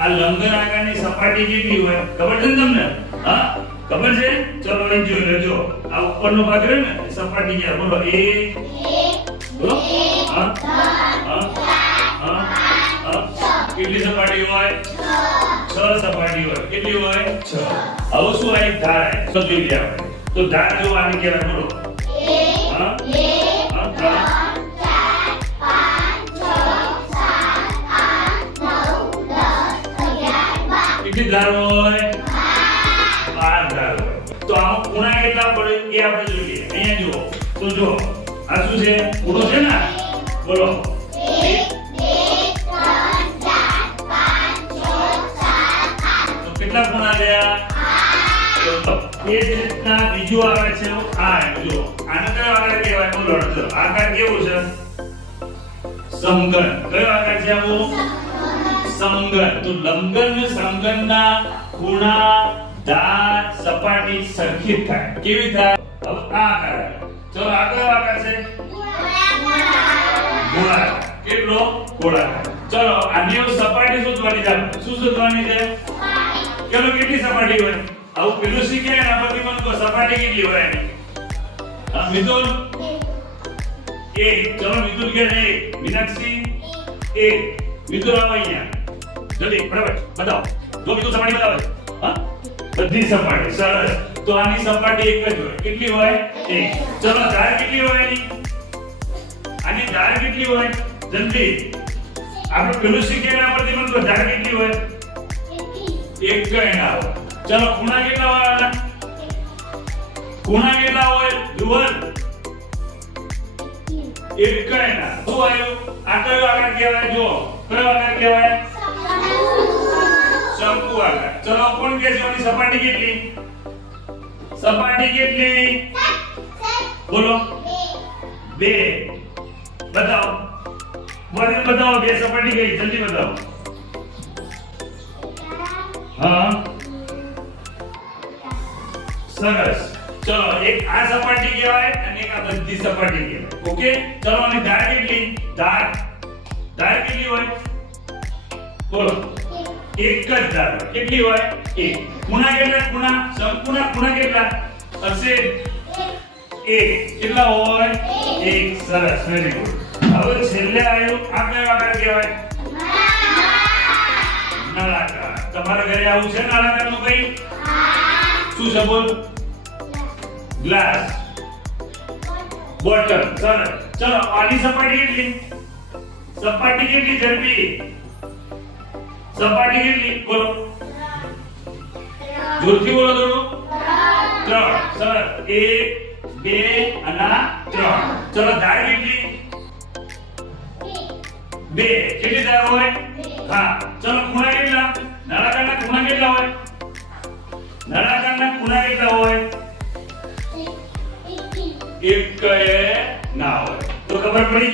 આ લંગર આકારની સપાટી કેટલી હોય ખબર છે ને તમને હા ખબર છે ચલો અહીં જોઈ લેજો આ ઉપરનો ભાગ રહ્યો ને એ સપાટી ક્યાં બોલો એ બોલો હા હા હા હા કેટલી સપાટી હોય છ સપાટી હોય કેટલી હોય છ હવે શું આ એક ધાર આવે તો જોઈ લે આપણે તો ધાર જો આને કહેવાય બોલો હા હા કેટલી ધાર હોય બાર ધાર તો આમાં ખૂણા કેટલા પડે એ આપણે જોઈએ. અહીંયા જુઓ. તો જો આ શું છે? ખૂણો છે ને? બોલો. તો કેટલા ખૂણા ગયા? એ જ રીતના બીજું આવે છે. આ જો આને કયો આકાર કહેવાય? બોલો આકાર કેવો છે? સમઘન કયો આકાર છે આવો? સમઘન તો લંબન ને સમઘનના ખૂણા ધાર સપાટી સરખી થાય. કેવી થાય? હવે આ આકાર ચલો આગળ આકાર છે. ગોળાકાર કેટલો? ગોળાકાર ચલો, આની સપાટી શોધવાની છે. શું શોધવાની છે? ચલો, કેટલી સપાટી હોય? આવું પેલું શીખે એના પરથી મને કહો, સપાટી કેટલી હોય એની? હા મિતુલ એક. ચલો, મિથુન કે એક મીનાક્ષી? એક. મિથુન આવો અહીંયા. જલ્દી ફટાફટ બતાવો જો મિતુલ સપાટી બતાવે હા બધી સપાટી સરસ તો આની સપાટી એક જ હોય કેટલી હોય એક ચલો ધાર કેટલી હોય એની આની ધાર કેટલી હોય જલ્દી આપણે પેલું શીખે એના પરથી મને કહો ધાર કેટલી હોય એક કઈ ના હોય ચલો ખૂણા કેટલા હોય આના ખૂણા કેટલા હોય ધ્રુવન એક કઈ ના શંકુ આકાર ચલો કોણ કે છે આની સપાટી કેટલી સપાટી કેટલી બોલો બે બતાવો બોલે બતાવો બે સપાટી કઈ જલ્દી બતાવો હા સરસ ચલો એક આ સપાટી કહેવાય અને એક આ બધી સપાટી કહેવાય ઓકે ચલો અને ધાર કેટલી ધાર ધાર કેટલી હોય બોલો એક જ ધાર કેટલી હોય? એક. ખૂણા કેટલા? ખૂણા સંપૂર્ણ ખૂણા કેટલા? હશે? એક. કેટલા હોય? એક. સરસ. વેરી ગુડ હવે છેલ્લે આવ્યું. આ કયો આકાર કહેવાય? નળાકાર તમારા ઘરે આવું છે નળાકારનું કઈ? શું છે બોલ? ગ્લાસ. બોટલ. સરસ. ચલો, આની સપાટી કેટલી? સપાટી કેટલી ઝડપી? સપાટી કેટલી બોલો જોરથી બોલો થોડું ત્રણ સરસ એક બે અને આ ત્રણ ચલો ધાર કેટલી બે કેટલી ધાર હોય હા ચલો ખૂણા કેટલા નળાકારના ખૂણા કેટલા હોય નળાકારના ખૂણા કેટલા હોય એક ના હોય તો ખબર પડી